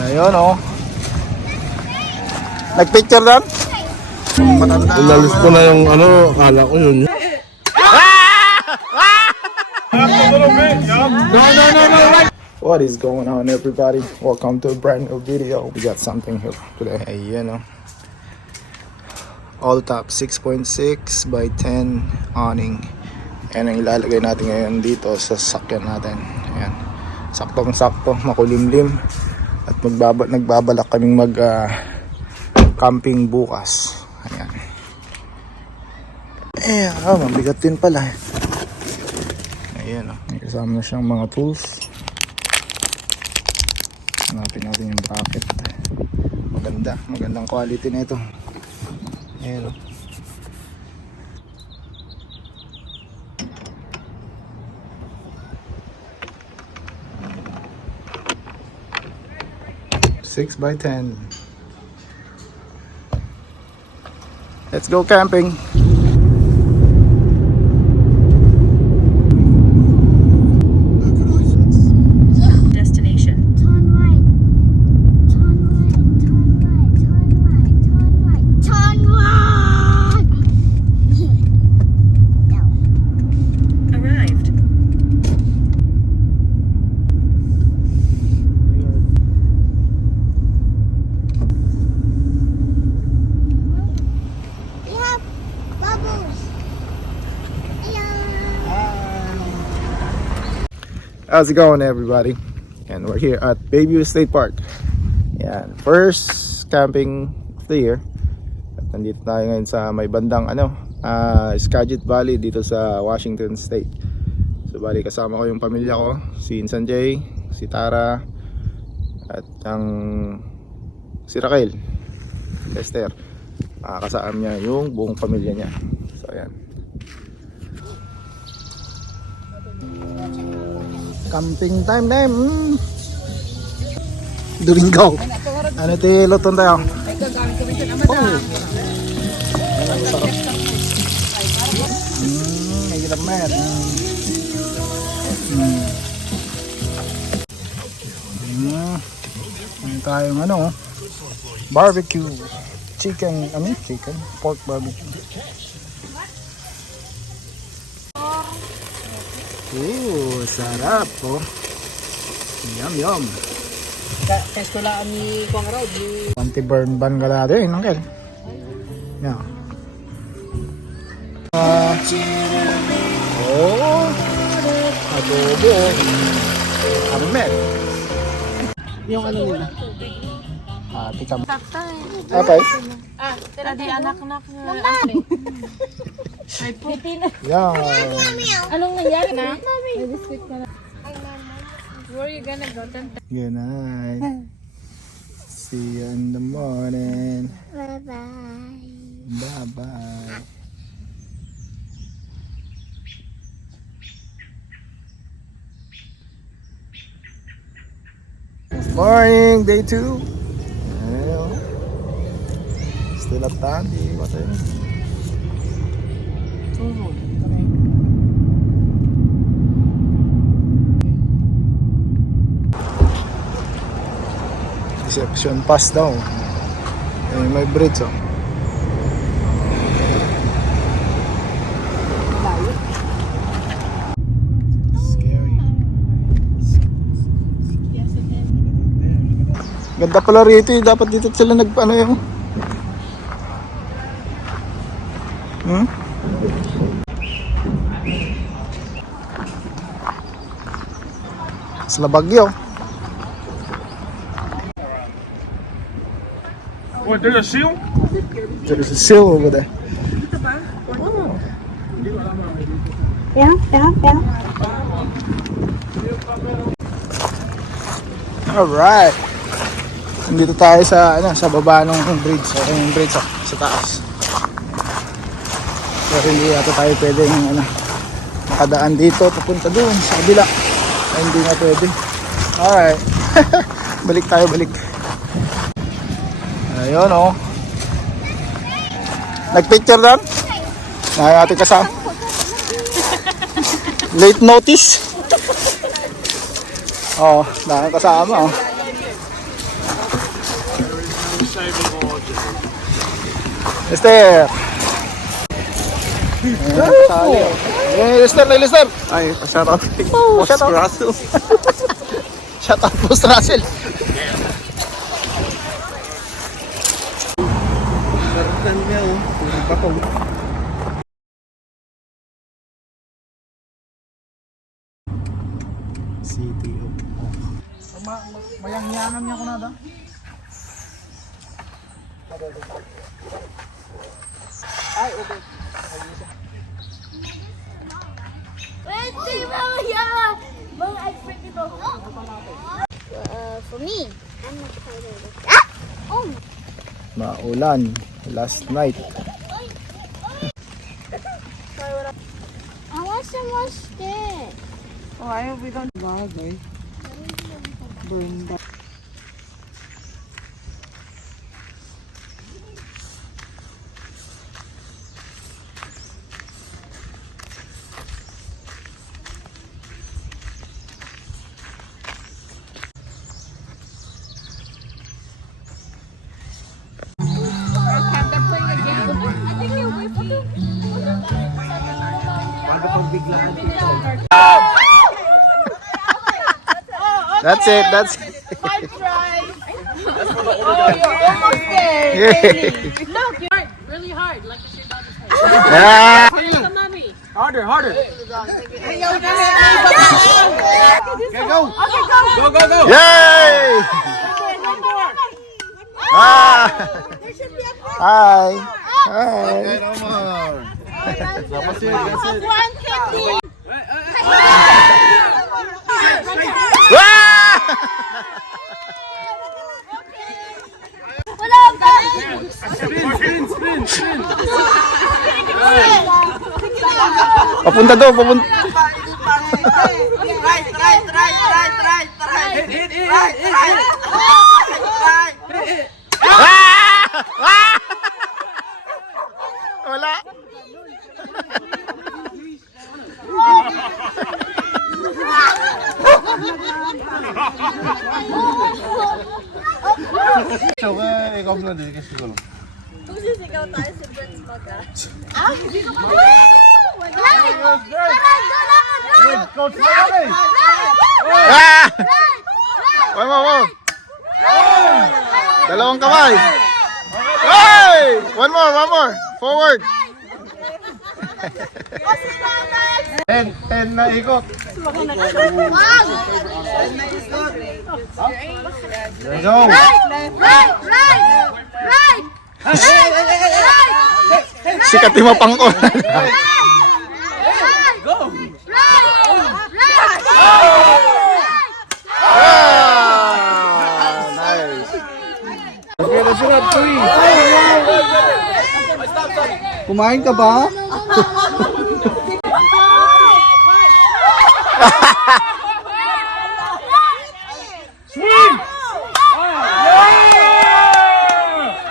Ayun oh. Nagpicture doon? Ilalis ko na yung ano, kala ko yun. No. What is going on, everybody? Welcome to a brand new video. We got something here today. Ayan oh. All top 6.6 by 10 awning. Ayan ang ilalagay natin ngayon dito sa sakyan natin. Ayan. Saktong-sakto, makulimlim. At nagbabalak kaming camping bukas. Ayan. Mabigat din pala. Ayan oh. May kasama na siyang mga tools. Hanapin natin yung bracket. Magandang quality na ito. Ayan o. Six by 10. Let's go camping. How's it going, everybody? And we're here at Bayview State Park. Yan, first camping of the year. At nandito tayo ngayon sa may bandang Skagit Valley dito sa Washington State. So bali kasama ko yung pamilya ko, si Insan Jay, si Tara, at si Raquel, Esther. Kasama niya yung buong pamilya niya. So ayan. Camping time na Duringaw. Ano ti luton tayo? May gilamet. May tayong barbecue. Chicken, pork barbecue. Sarap oh. Yum. Test ko lang ni Kuang Raw. Anti-burn ban ka natin, Uncle. Yeah. Adobo. Armet. Yung ano nila. Tikam. Taktay. Okay. Tadi anak-anak na. Ay po. Yeah. Anong nangyari na? May biscuit ka na. Where are you gonna go? Good night. See you in the morning. Bye-bye. Bye-bye. Morning, day 2. Still at Tandy. What is it? Reception pass daw. May bridge oh. Scary. Ganda pala rito eh. Dapat dito sila nagpaano yung Sila Bagyo. Wait, there's a seal? There's a seal over there. Yeah. Alright. Nandito tayo sa baba ng bridge. Yung bridge sa taas. Pero hindi ata tayo pwedeng makadaan dito papunta doon sa kabila. Ay, hindi na pwede. Alright. balik. Ayun oh. Nagpicture doon? Ay, ating kasama. Late notice. Oh, nakakasama oh. Mister! Lister! Ay, shout out. Shout out. Russell. Shout out, Post Russell! Sarap niya, oh. Puro patong. City of Mayangyangan niya ko na daw. Pwede, mamaya! Mga expert ito. For me, I'm not excited. Ah! Oh! Maulan last night. I want some more stick. Why we don't bagay? Burn down. That's it, that's it. Hard try. Oh, you're almost there. Yeah. Look, you're really hard. Like your daughter's head. Ah! Come, mommy. Harder, harder. Okay, go. Go, go, go. Yay! Ah! Hi! Hi! Tapos yun, that's it. One candy. Ah! Wala ba? Spin. Papunta doon, papunta. Ah! Ah! Wala. Ikaw na din kasi ko. Ah! One more. Dalawang kamay. Hey! One more. Forward. 10 na ikot. Go. Sikat yung mapangko. Nice. Kumain ka ba?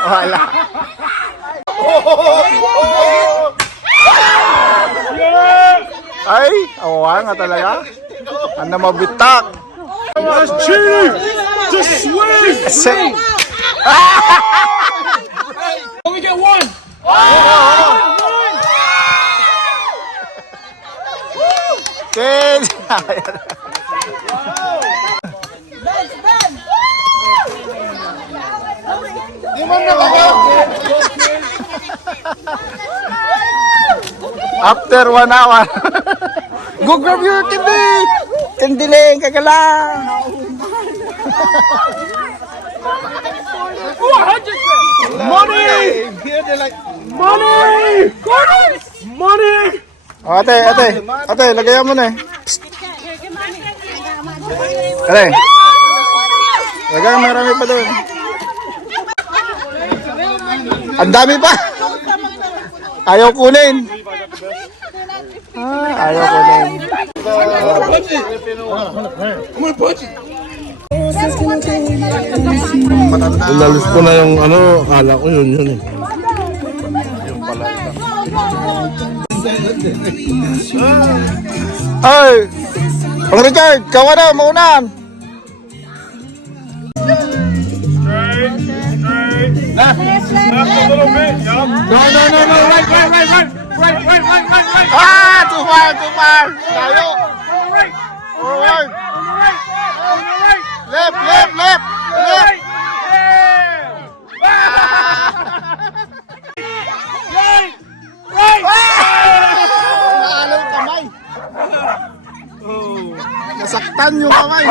Wala. Ay, awa nga talaga. Ano mabitak. Just cheating! Just swing! Only get one! Ten. Di man nakaka! After 1 hour. Go grab your candy. Kandiling, kagalang. Money! Here they're like, money! Money! Oh, ate, lagayan mo na eh. Psst. Ate, lagayan, marami pa doon. Ang dami pa. Ayaw kunin. Ayaw kunin. Come on, punch it! Ilalis ko na yung ano, akala ko yun eh. Yung pala. Ay! Pang Richard, kawa na, maunan. Ah! Too far! Too far! Tayo! Forward! Left! Left! Left! Left! Naalaw yung kamay! Nasaktan yung kamay!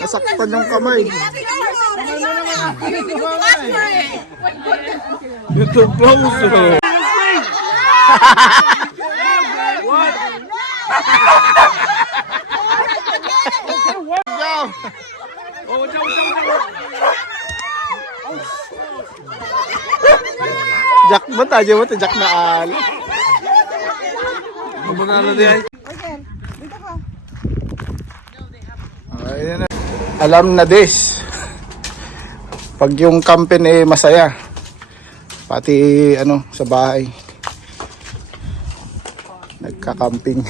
Nasaktan yung kamay! You're too close. Oh. Go! Jack mo tayo mo Jack na al. Mabanala di ay. Ayan na. Alam na this. Pag yung camping eh masaya. Pati ano sa bahay. Nagka-camping.